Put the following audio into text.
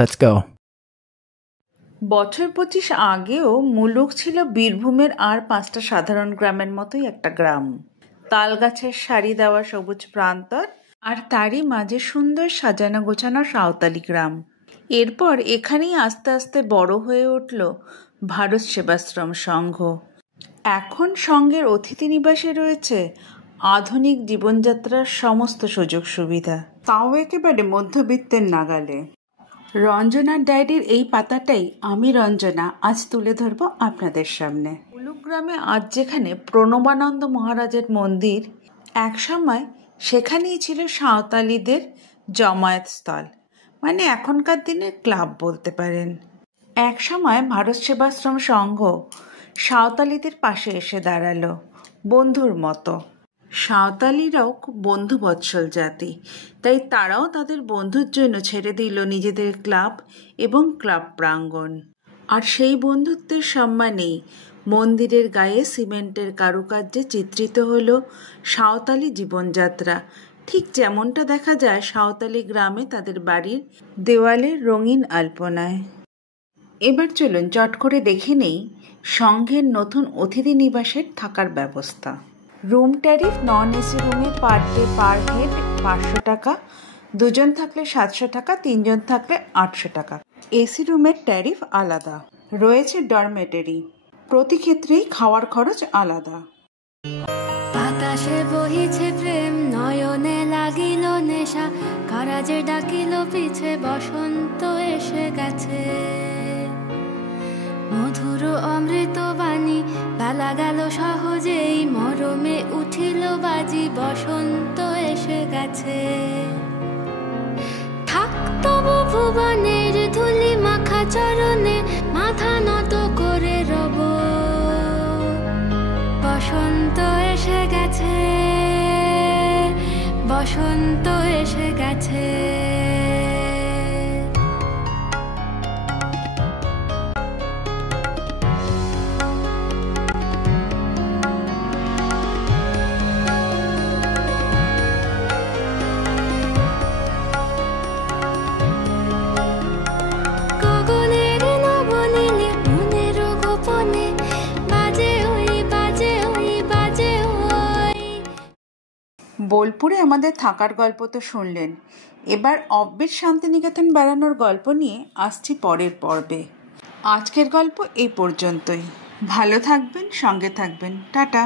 Let's go. বছর 25 আগেও মুলুক ছিল বীরভূমের আর 5টা সাধারণ গ্রামের মতোই একটা গ্রাম। তাল গাছের সারি দেওয়া সবুজ প্রান্তর আর তারই মাঝে সুন্দর সাজানো গোছানো সাঁওতালি গ্রাম। এরপর এখানেই আস্তে আস্তে বড় হয়ে উঠল ভারত সেবাশ্রম সংঘ। এখন সংঘের অতিথি নিবাসে রয়েছে আধুনিক জীবনযাত্রার সমস্ত সুযোগ সুবিধা, তাও একেবারে মধ্যবিত্তের নাগালে। রঞ্জনার ডায়েরির এই পাতাটাই আমি রঞ্জনা আজ তুলে ধরব আপনাদের সামনে। মুলুক গ্রামে আজ যেখানে প্রণবানন্দ মহারাজের মন্দির, একসময় সেখানেই ছিল সাঁওতালিদের জমায়েত স্থল, মানে এখনকার দিনের ক্লাব বলতে পারেন। একসময় ভারত সেবাশ্রম সংঘ সাঁওতালিদের পাশে এসে দাঁড়ালো বন্ধুর মতো। সাঁওতালিরাও খুব বন্ধুবৎসল জাতি, তাই তারাও তাদের বন্ধুর জন্য ছেড়ে দিল নিজেদের ক্লাব এবং ক্লাব প্রাঙ্গণ। আর সেই বন্ধুত্বের সম্মানেই মন্দিরের গায়ে সিমেন্টের কারুকার্যে চিত্রিত হলো সাঁওতালি জীবনযাত্রা, ঠিক যেমনটা দেখা যায় সাঁওতালি গ্রামে তাদের বাড়ির দেওয়ালের রঙিন আলপনায়। এবার চলুন চট করে দেখে নেই সংঘের নতুন অতিথি নিবাসের থাকার ব্যবস্থা। রুম ট্যারিফ নন এসি রুমে পার ডে পার হেড 500 টাকা, 2 জন থাকলে 700 টাকা, 3 জন থাকলে 800 টাকা। এসি রুমের ট্যারিফ আলাদা। রয়েছে ডরমেটরি, প্রতি ক্ষেত্রেই খাওয়ার খরচ আলাদা। বাতাসে বহিছে প্রেম, নয়নে লাগিল নেশা, কারাজে ডাকিল পিছে, বসন্ত এসে গেছে। মধুর অমৃত বাণী, বেলা গেল সহজেই, মরমে উঠিল বাজি, বসন্ত এসে গেছে। থাক তবু ভুবনের ধুলি মাখা চরণে, মাথা নত করে রব, বসন্ত এসে গেছে, বসন্ত এসে গেছে। বোলপুরে আমাদের থাকার গল্প তো শুনলেন, এবার অফবিট শান্তিনিকেতন বেড়ানোর গল্প নিয়ে আসছি পরের পর্বে। আজকের গল্প এই পর্যন্তই। ভালো থাকবেন, সঙ্গে থাকবেন, টাটা।